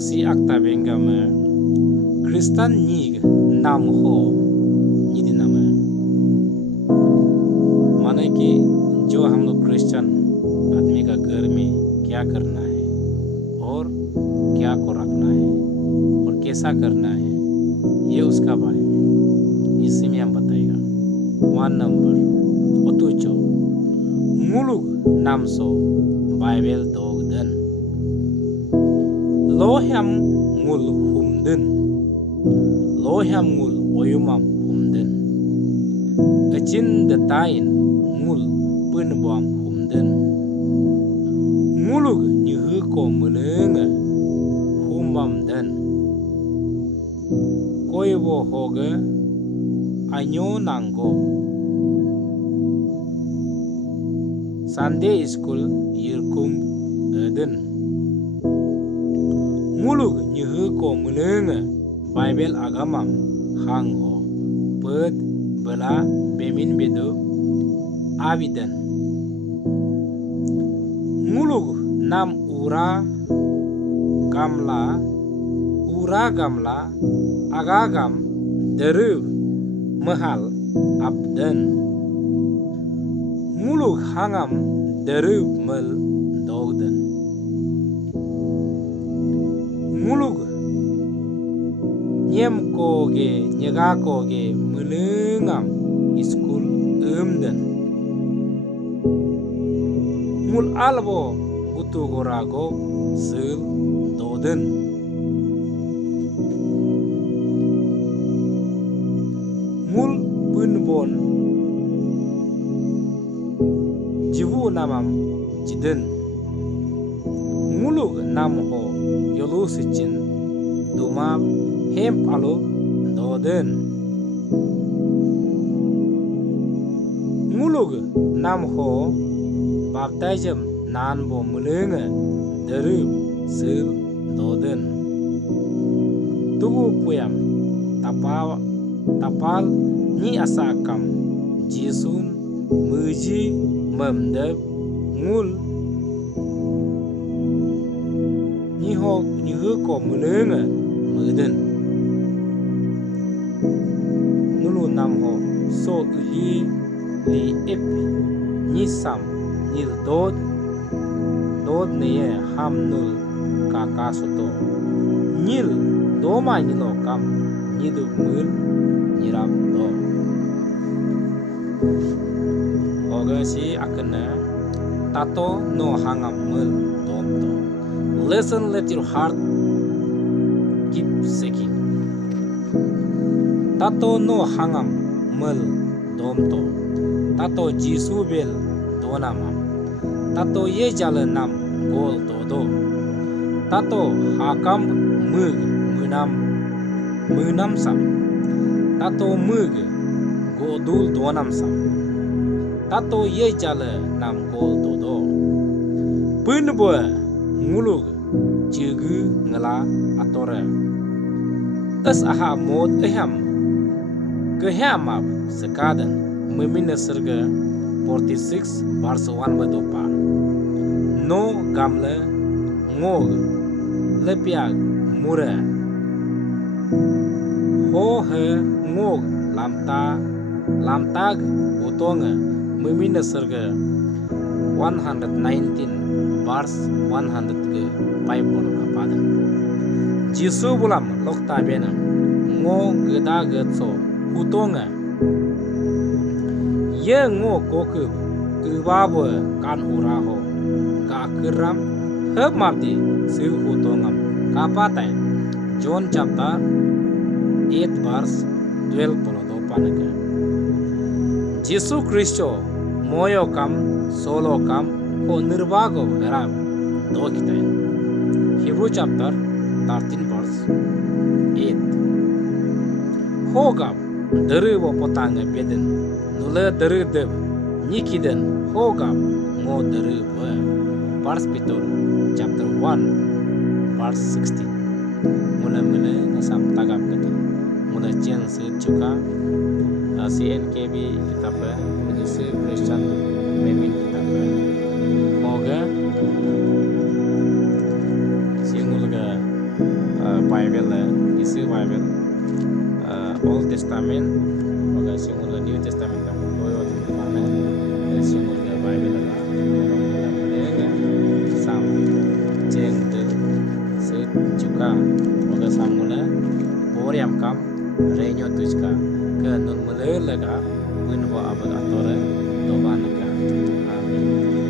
si akta bengama Kristen nig नाम हो निधि नाम है। माने कि जो हम लोग क्रिश्चियन आदमी का घर में क्या करना है और क्या को रखना है और कैसा करना है, ये उसका बारे में इसी में हम बताएगा। 1 नंबर ओतुचो मुलुग नाम सो बाइबल दोगदन लोहम मुल हुमदन लोहam ngul oyumam humden acin detain ngul penbom humden ngulug nyuhu ko menenga humbam den koybo hoge anyo nango Sunday school yirkum eden ngulug nyuhu ko menenga Bible agamam hang ho ped bela bemin bedu abidan ngulug nam ura gamla agagam deruv mahal abdan ngulug hangam deruv mal dogdan ngulug nyem koge nyega koge menengam school emden mul albo gutu gorago sil doden mul punbon jivu namam jiden mulug nam ho yolu sichin dumam hem alo doden mulug nam ho baptism nan bo mulunga derub sil doden tugu puyam tapal ni asakam jisun muji mamdeb ngul ni hu ko mulunga muden nulu nam ho so li ep ni sam nil dod neye ham nul kaka soto nil doma nilo kam nidu mul niram do oga si akana tato no hangam mul dom do listen, let your heart keep seeking tato no hangam mul dom to tato jisu bel donamam tato ye jala nam gol todo tato hakam munam sam tato godul donam sam tato ye jala nam gol todo punbo ngulug jigu ngala atore as aha mod eham kehamap sekadan memina serga 46 verse 1 badopa no gamle ngog lepiag mura ho he ngog lamtag utonga memina serga 119 verse 100 ke Bible kapadan jisu bulam lokta bena ngo geda getso utonga ye ngo koku ubabo kan uraho ka keram heb mabdi su utongam kapatai John chapter 8 verse 12 polodo panaka Jesu Kristo moyo kam solo kam ho nirvago haram do kitai Hebrew chapter 13 verse 8 hogam deru potanga beden nule deru dev nikiden hogam ngo deru verse Peter chapter 1 verse 16 mula nasam tagap kata mula chen se chuka CNKB kitab Jesu Christian Memin kitab hoga singulga Bible isi Bible Old Testament baga singul New Testament kamu boyo di mana singul ke Bible la sam ceng de se juga baga samula Oriam kam renyo tujka ke nun mele laga mun wa abad atore to banaka amin